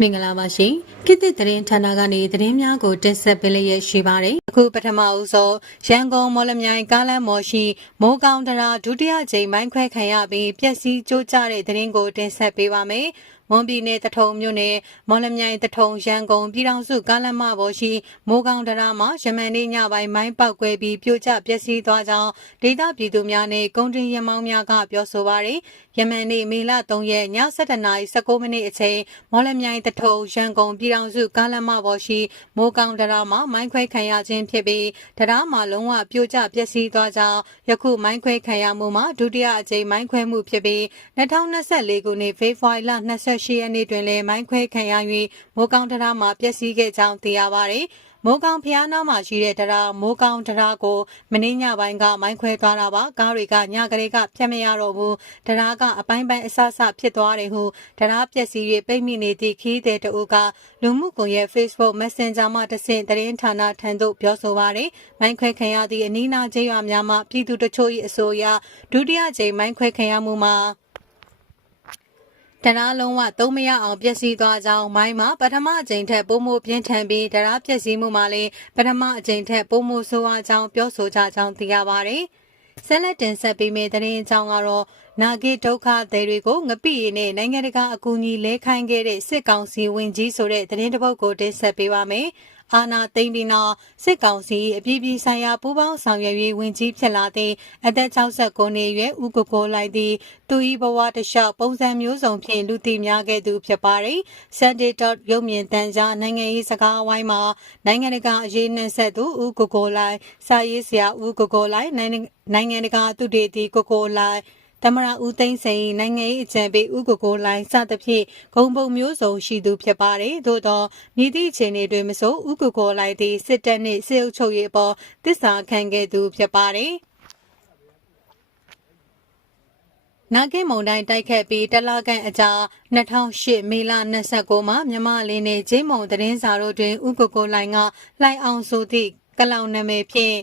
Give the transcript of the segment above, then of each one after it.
မင်္ဂလာပါရှင်ခေတ်သစ်သတင်းဌာနကနေသတင်းများကိုတင်ဆက်ပေးလျက်ရှိပါတယ်အခုပထမအဦးဆုံးရန်ကုန်မော်လမြိုင်ကားလမ်းမော်ရှိမိုးကောင်းတရာဒုတိယကြိမ်မိုင်းခွဲခံရပြီးပျက်စီးကျိုးကျတဲ့သတင်းကိုတင်ဆက်ပေးပါမယ် မွန်ပြည်နယ်တထုံမြို့နယ်မော်လမြိုင်တထုံရန်ကုန်ပြည်ထောင်စုကားလမ်းမပေါ်ရှိမိုးကောင်းတရာမှာယမန်နေ့ညပိုင်းမိုင်းပောက်ကွဲပြီးပြိုကျပျက်စီးသွားကြောင်းဒေသပြည်သူများနဲ့ကုန်တင်ရမောင်းများကပြောဆိုပါရယ်ယမန်နေ့မေလ3ရက်ည7:19မိနစ်အချိန်မော်လမြိုင်တထုံရန်ကုန်ပြည်ထောင်စုကားလမ်းမပေါ်ရှိမိုးကောင်းတရာမှာမိုင်းခွဲခံရခြင်းဖြစ်ပြီးတရားမှာလုံးဝပြိုကျပျက်စီးသွားကြောင်းယခုမိုင်းခွဲခံရမှုမှာဒုတိယအကြိမ်မိုင်းခွဲမှုဖြစ်ပြီး2024ခုနှစ်ဖေဖော်ဝါရီလ28ရက်နေ့တွင်လည်းမိုင်းခွဲခံရ၍မိုးကောင်းတရာမှာပျက်စီးခဲ့ကြောင်းသိရပါသည်မိုးကောင်းဖျားနားမှာရှိတဲ့တရားမိုးကောင်းတရားကိုမင်းညပိုင်းကမိုင်းခွဲသွားတာပါကားတွေကညကလေးကဖြတ်မရတော့ဘူးတရားကအပိုင်းပိုင်းအဆအဆဖြစ်သွားတယ်ဟုတရားပျက်စီး၍ပိတ်မိနေသည့်ခီးတဲ့တအုပ်ကလူမှုကွန်ရက် Facebook Messenger မှာတဆင့်သတင်းဌာနထံသို့ပြောဆိုပါရယ်မိုင်းခွဲခံရသည့်အနီးနားကျေးရွာများမှပြည်သူတချို့၏အဆိုအရဒုတိယကြိမ်မိုင်းခွဲခံရမှုမှာ တရားလုံးဝသုံးမရအောင်ပျက်စီးသွားကြောင်းမိုင်းမှာပထမအကြိမ်ထက်ပိုမိုပြင်းထန်ပြီးတရားပျက်စီးမှုမှာလည်းပထမအကြိမ်ထက်ပိုမိုဆိုးဝါးကြောင်းပြောဆိုကြကြောင်းသိရပါတယ်။ဆက်လက်တင်ဆက်ပေးမယ့်သတင်းအကြောင်းကတော့နာဂိဒုက္ခသည်တွေကိုငပိရည်နဲ့နိုင်ငံတကာအကူအညီလဲခိုင်းခဲ့တဲ့စစ်ကောင်စီဝင်ကြီးဆိုတဲ့သတင်းတစ်ပုဒ်ကိုတင်ဆက်ပေးပါမယ်။ အာနာသိမ့်ပြီးနောက်စစ်ကောင်စီအပြည်ပြည်ဆိုင်ရာပူးပေါင်းဆောင်ရွက်ရေးဝင်ကြီးဖြစ်လာတဲ့အသက်69နှစ်အရွယ်ဦးကိုကိုလိုက်သည်သူ၏ဘဝတလျှောက်ပုံစံမျိုးစုံဖြင့်လူသိများခဲ့သူဖြစ်ပါတယ်။ Sunday. ရုပ်မြင်သံကြားနိုင်ငံရေးစကားအဝိုင်းမှာနိုင်ငံတကာအရေးနှင့်ဆက်သူဦးကိုကိုလိုက်စာရေးဆရာဦးကိုကိုလိုက်နိုင်ငံတကာသူတေသီကိုကိုလိုက် သမရဦးသိန်းစိန်နိုင်ငံရေးအကြံပေးဦးကိုကိုလိုင်းစသဖြင့်ဂုံပုံမျိုးစုံရှိသူဖြစ်ပါတယ်။သို့သောမြည်သည့်အခြေအနေတွေမဆိုဦးကိုကိုလိုင်းသည်စစ်တပ်နှင့်စစ်အုပ်ချုပ်ရေးအပေါ်တစ္ဆာခံခဲ့သူဖြစ်ပါတယ်။နာဂိမုံတိုင်းတိုက်ခတ်ပြီးတလကန်အကြာ2008မေလ29မှာမြမလေးနဲ့ဂျိမုံသတင်းစာတို့တွင်ဥကိုကိုလိုင်ကလှိုင်အောင်ဆိုသည့်ကလောင်နာမည်ဖြင့်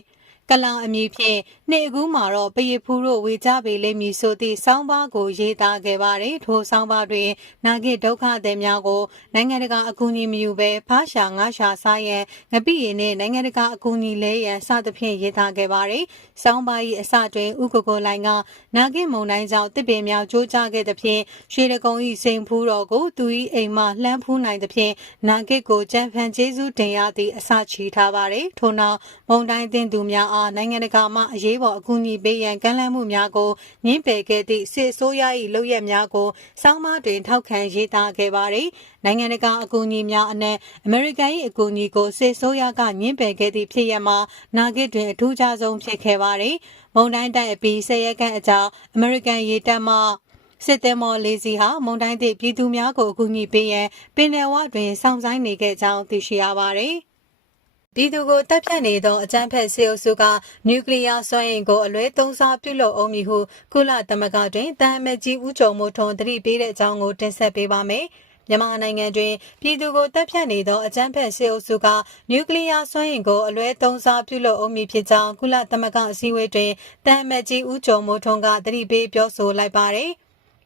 ကလောင်အမည်ဖြင့်နှစ်အကူးမှာတော့ပရဖူးတို့ဝေကြပေလိမ့်မည်ဆိုသည့်စောင်းပါးကိုရေးသားခဲ့ပါတယ်ထိုစောင်းပါးတွင်နာဂိဒုက္ခသည်များကိုနိုင်ငံတကာအကူအညီမယူဘဲဖားရှာငါးရှာစားရန်ငပိရည်နှင့်နိုင်ငံတကာအကူအညီလဲရန်စသဖြင့်ရေးသားခဲ့ပါတယ်စောင်းပါး၏အစတွင်ဥကိုကိုလိုင်ကနာဂိမုံတိုင်းကြောင့်တစ်ပင်များကြိုးကြခဲ့သဖြင့်ရွှေတကုံ၏စိန်ဖူးတော်ကိုသူ၏အိမ်မှလှမ်းဖူးနိုင်သဖြင့်နာဂိကိုကြံဖန်ကျေးဇူးတင်ရသည့်အစချီထားပါတယ်ထို့နောက်မုံတိုင်းတင်သူများအားနိုင်ငံတကာမှအရေးပေါ်အကူအညီပေးရန်ကမ်းလှမ်းမှုများကိုညှင်းပယ်ခဲ့သည့်စစ်ဆိုးရ၏လုပ်ရက်များကိုစောင်းမတွင်ထောက်ခံရေးသားခဲ့ပါသည်နိုင်ငံတကာအကူအညီများအနက်အမေရိကန်၏အကူအညီကိုစစ်ဆိုးရကညှင်းပယ်ခဲ့သည့်ဖြစ်ရပ်မှာနာဂစ်တွင်အထူးခြားဆုံးဖြစ်ခဲ့ပါသည်မုံတိုင်းတိုက်အပြီးဆယ်ရက်ခန့်အကြာအမေရိကန်ရေတပ်မှစစ်သည်မော်လေးစီဟာမုံတိုင်းသည့်ပြည်သူများကိုအကူအညီပေးရန်ပင်လယ်ဝတွင်စောင့်ဆိုင်နေခဲ့ကြောင်းသိရှိရပါသည် ပြည်သူကိုတပ်ဖြတ်နေသောအကြမ်းဖက်စစ်အုပ်စုကနျူကလ িয়ার စွမ်းအင်ကိုအလွဲသုံးစားပြုလုပ်အောင်မည်ဟုကုလသမဂ္ဂတွင်တန်အမတ်ကြီးဦးကျော်မိုးထွန်းတတိပေးတဲ့အကြောင်းကိုတင်ဆက်ပေးပါမယ်။မြန်မာနိုင်ငံတွင်ပြည်သူကိုတပ်ဖြတ်နေသောအကြမ်းဖက်စစ်အုပ်စုကနျူကလ িয়ার စွမ်းအင်ကိုအလွဲသုံးစားပြုလုပ်အောင်မည်ဖြစ်ကြောင်းကုလသမဂ္ဂအစည်းအဝေးတွင်တန်အမတ်ကြီးဦးကျော်မိုးထွန်းကတတိပေးပြောဆိုလိုက်ပါတယ်။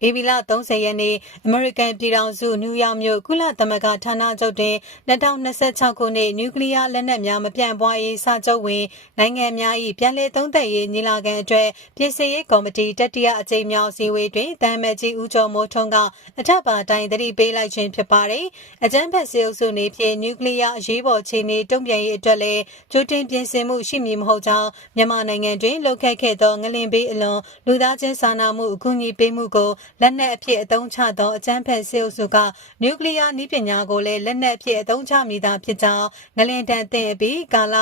ဧပြီလ30ရက်နေ့အမေရိကန်ပြည်ထောင်စုနယူးယောက်မြို့ကုလသမဂ္ဂဌာနချုပ်တွင်2026ခုနှစ်နျူကလ িয়ার လက်နက်များမပြန့်ပွားရေးစာချုပ်ဝင်နိုင်ငံများ၏ပြန်လည်သုံးသပ်ရေးညီလာခံအတွက်ပြည်စရေးကော်မတီတတိယအကြိမ်မြောက်အစည်းအဝေးတွင်တမ်မတ်ကြီးဦးကျော်မိုးထွန်းကအထက်ပါတိုင်းတတိပေးလိုက်ခြင်းဖြစ်ပါတယ်။အကြမ်းဖက်စစ်အုပ်စုနေဖြင့်နျူကလ িয়ার အရေးပေါ်ခြေနေတုံ့ပြန်ရေးအတွက်လည်းကြိုတင်ပြင်ဆင်မှုရှိမည်မဟုတ်ကြောင်းမြန်မာနိုင်ငံတွင်လှုပ်ခတ်ခဲ့သောငလင်ဘေးအလွန်လူသားချင်းစာနာမှုအကူအညီပေးမှုကို လက်နက်အဖြစ်အသုံးချသောအကြမ်းဖက်စစ်အုပ်စုကနျူကလ িয়ার နည်းပညာကိုလည်းလက်နက်အဖြစ်အသုံးချမိတာဖြစ်ကြောင်းငလင်တန်တင်အပြီးကာလ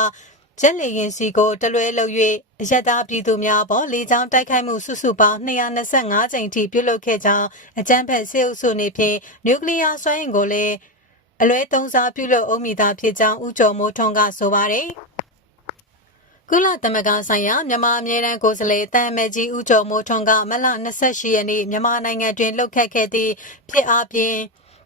ကျက်လီရင်စီကိုတလွဲလုပ်၍အယက်သားပြည်သူများပေါ်လေကြောင်းတိုက်ခိုက်မှုစုစုပေါင်း225ကြိမ်ထိပြုလုပ်ခဲ့ကြောင်းအကြမ်းဖက်စစ်အုပ်စုနေဖြင့်နျူကလ িয়ার စွမ်းအင်ကိုလည်းအလွဲသုံးစားပြုလုပ်အုံမိတာဖြစ်ကြောင်းဦးကျော်မိုးထွန်းကဆိုပါတယ်။ ကုလသမဂ္ဂဆိုင်ရာမြန်မာအမြဲတမ်းကိုယ်စားလှယ်တန်မဲကြီးဦးကျော်မိုးထွန်းကမလ28ရက်နေ့မြန်မာနိုင်ငံတွင်လှုပ်ခတ်ခဲ့သည့်ဖြစ်အားဖြင့်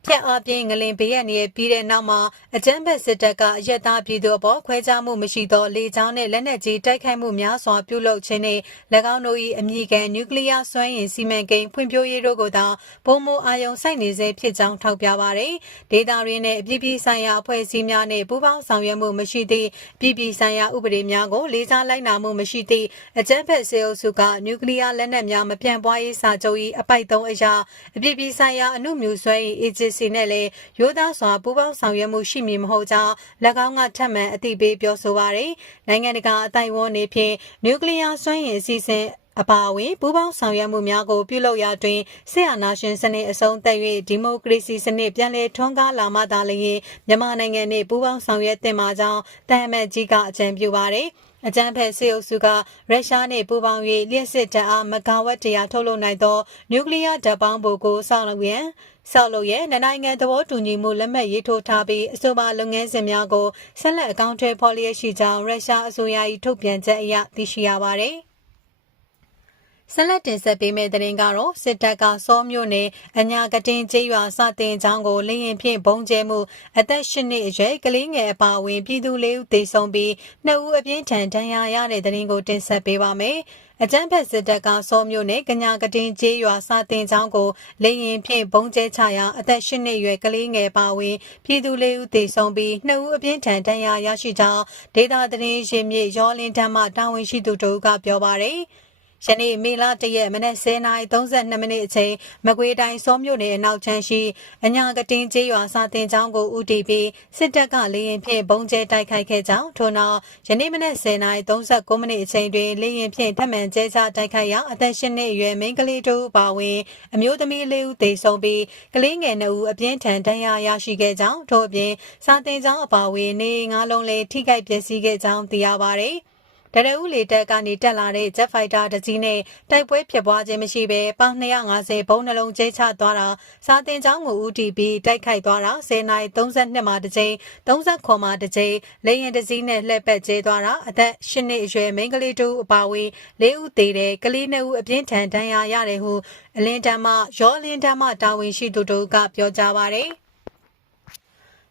ဖျက်အားပြင်းငလင်ဘေးရန်ရဲ့ပြီးတဲ့နောက်မှာအကြမ်းဖက်စစ်တပ်ကအရက်သားပြည်သူအပေါ်ခွဲခြားမှုမရှိသောလေကြောင်းနဲ့လက်နက်ကြီးတိုက်ခိုက်မှုများစွာပြုလုပ်ခြင်းနဲ့၎င်းတို့၏အမိခံနျူကလ িয়ার စွမ်းအင်စီမံကိန်းဖွံ့ဖြိုးရေးတို့ကိုသာပုံမအာယုံစိုက်နေစေဖြစ်ကြောင်းထောက်ပြပါရယ်ဒေတာရင်းနဲ့အပြည်ပြည်ဆိုင်ရာအဖွဲ့အစည်းများနဲ့ပူးပေါင်းဆောင်ရွက်မှုမရှိသည့်ပြည်ပြည်ဆိုင်ရာဥပဒေများကိုလေးစားလိုက်နာမှုမရှိသည့်အကြမ်းဖက်စေအုပ်စုကနျူကလ িয়ার လက်နက်များမပြန့်ပွားရေးစာချုပ်၏အပိုက်၃အရာအပြည်ပြည်ဆိုင်ရာအမှုမြူဆွဲ၏အေဂျင် စီနဲ့လည်းရိုးသားစွာပူးပေါင်းဆောင်ရွက်မှုရှိမည်မဟုတ်ကြောင်း၎င်းကထပ်မံအသိပေးပြောဆိုပါရယ်နိုင်ငံတကာအတိုင်းအဝန်နေဖြင့်နျူကလ িয়ার စွမ်းရည်အစီအစဉ်အပါအဝင်ပူးပေါင်းဆောင်ရွက်မှုများကိုပြုလုပ်ရာတွင်ဆရာနာရှင်စနစ်အဆုံးသတ်၍ဒီမိုကရေစီစနစ်ပြန်လည်ထွန်းကားလာမှသာလျှင်မြန်မာနိုင်ငံနှင့်ပူးပေါင်းဆောင်ရွက်တင်ပါကြောင်းတဟမတ်ကြီးကအကြံပြုပါရယ် အကြမ်းဖက်စေအုပ်စုကရုရှားနှင့်ပူးပေါင်း၍လျှက်စစ်တပ်အားမဂါဝတ်တရာထုတ်လုပ်နိုင်သောနျူကလ িয়ার ဓာတ်ပေါင်းပိုကိုစောင့်လုပ်ရန်ဆောက်လုပ်ရဲ့နိုင်ငံသဘောတူညီမှုလက်မှတ်ရေးထိုးထားပြီးအဆိုပါလုပ်ငန်းစဉ်များကိုဆက်လက်အကောင့်ထဲဖော်လျက်ရှိကြောင်းရုရှားအစိုးရ၏ထုတ်ပြန်ချက်အရသိရှိရပါသည် ဆက်လက်တင်ဆက်ပေးမယ့်သတင်းကတော့စစ်တပ်ကစောမြို့နယ်အညာကတင်ကျေးရွာစတင်ချောင်းကိုလင်းရင်ဖြင့်ဘုံကျဲမှုအသက်၈နှစ်အရွယ်ကလေးငယ်အပါအဝင်ပြည်သူလေးဦးသေဆုံးပြီးနှစ်ဦးအပြင်းထန်ဒဏ်ရာရတဲ့သတင်းကိုတင်ဆက်ပေးပါမယ်။အကြမ်းဖက်စစ်တပ်ကစောမြို့နယ်ကညာကတင်ကျေးရွာစတင်ချောင်းကိုလေရင်ဖြင့်ဘုံကျဲချရာအသက်၈နှစ်အရွယ်ကလေးငယ်ပါဝင်ပြည်သူလေးဦးသေဆုံးပြီးနှစ်ဦးအပြင်းထန်ဒဏ်ရာရရှိကြောင်းဒေသသတင်းရင်းမြစ်ရောလင်းတမ်းမှတာဝန်ရှိသူတို့ကပြောပါရယ်။ ယနေ့မေလ၁ရက်မနက်10:32မိနစ်အချိန်မကွေးတိုင်းစောမြို့နယ်အနောက်ချမ်းရှိအညာကတင်းကျေးရွာစာတင်ကျောင်းကိုဦးတည်ပြီးစစ်တပ်ကလေရင်ဖြင့်ဘုံကျဲတိုက်ခိုက်ခဲ့ကြောင်းထို့နောက်ယနေ့မနက်10:39မိနစ်အချိန်တွင်လေရင်ဖြင့်ထပ်မံကျဲချတိုက်ခိုက်ရာအသက်၈နှစ်အရွယ်မိန်းကလေးတို့ပါဝင်အမျိုးသမီးလေးဦးသေဆုံးပြီးကလေးငယ်နှစ်ဦးအပြင်းထန်ဒဏ်ရာရရှိခဲ့ကြောင်းထို့အပြင်စာတင်ကျောင်းအပါအဝင်နေငါးလုံးလည်းထိခိုက်ပျက်စီးခဲ့ကြောင်းသိရပါသည်။ ဒရဦးလေတက်ကနေတက်လာတဲ့ Jet Fighter တစ်စီးနဲ့တိုက်ပွဲဖြစ်ပွားခြင်းမရှိဘဲပေါင်250ဘုံနှလုံးကျဲချသွားတာစာတင်ကျောင်းကိုဦးတည်ပြီးတိုက်ခိုက်သွားတာ10:32မှာတစ်ကြိမ်30မှာတစ်ကြိမ်လေရင်တစ်စီးနဲ့လှည့်ပတ်ကျဲသွားတာအသက်၈နှစ်အရွယ်မိန်းကလေးတို့အပါအဝင်၄ဦးသေတယ်ကလေး2ဦးအပြင်းထန်ဒဏ်ရာရတယ်ဟုအလင်းတမ်းမှရောအလင်းတမ်းမှတာဝန်ရှိသူတို့ကပြောကြားပါတယ်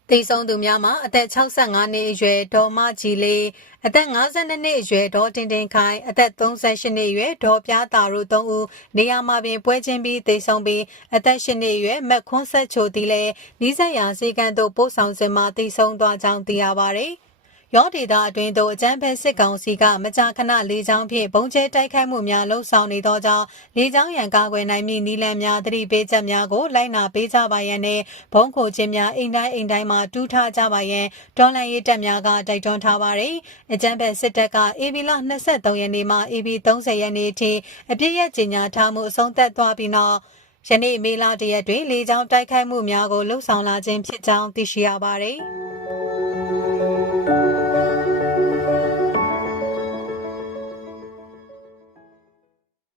သေဆုံးသူများမှာအသက်65နှစ်အရွယ်ဒေါ်မကြီးလေးအသက်52နှစ်အရွယ်ဒေါ်တင်တင်ခိုင်အသက်38နှစ်အရွယ်ဒေါ်ပြားတာတို့၃ဦးနေရာမှာပင်ပွဲချင်းပြီးသေဆုံးပြီးအသက်8နှစ်အရွယ်မက်ခွန်းဆက်ချိုတီလည်းနီးစပ်ရာဈေးကန်းသို့ပို့ဆောင်စဉ်မှာသေဆုံးသွားကြောင်းသိရပါဗျ။ ရောဒေတာအတွင်းသို့အကြမ်းဖက်စစ်ကောင်စီကမကြာခဏလေကြောင်းဖြင့်ဘုံကျဲတိုက်ခိုက်မှုများလှုံ့ဆော်နေသောကြောင့်လေကြောင်းရန်ကာကွယ်နိုင်မည့်နည်းလမ်းများသတိပေးချက်များကိုလိုက်နာပေးကြပါရန်နဲ့ဘုံခိုခြင်းများအိမ်တိုင်းအိမ်တိုင်းမှာတူးထားကြပါရန်ဒေါ်လန်ရေးတပ်များကတိုက်တွန်းထားပါသည်အကြမ်းဖက်စစ်တပ်က AB လ23ရက်နေ့မှ AB 30ရက်နေ့ထိအပြည့်ရဲ့ကြီးညာထားမှုအဆုံးသတ်သွားပြီးနောက်ယနေ့မေလတရက်တွင်လေကြောင်းတိုက်ခိုက်မှုများကိုလှုံ့ဆော်လာခြင်းဖြစ်ကြောင်းသိရှိရပါသည်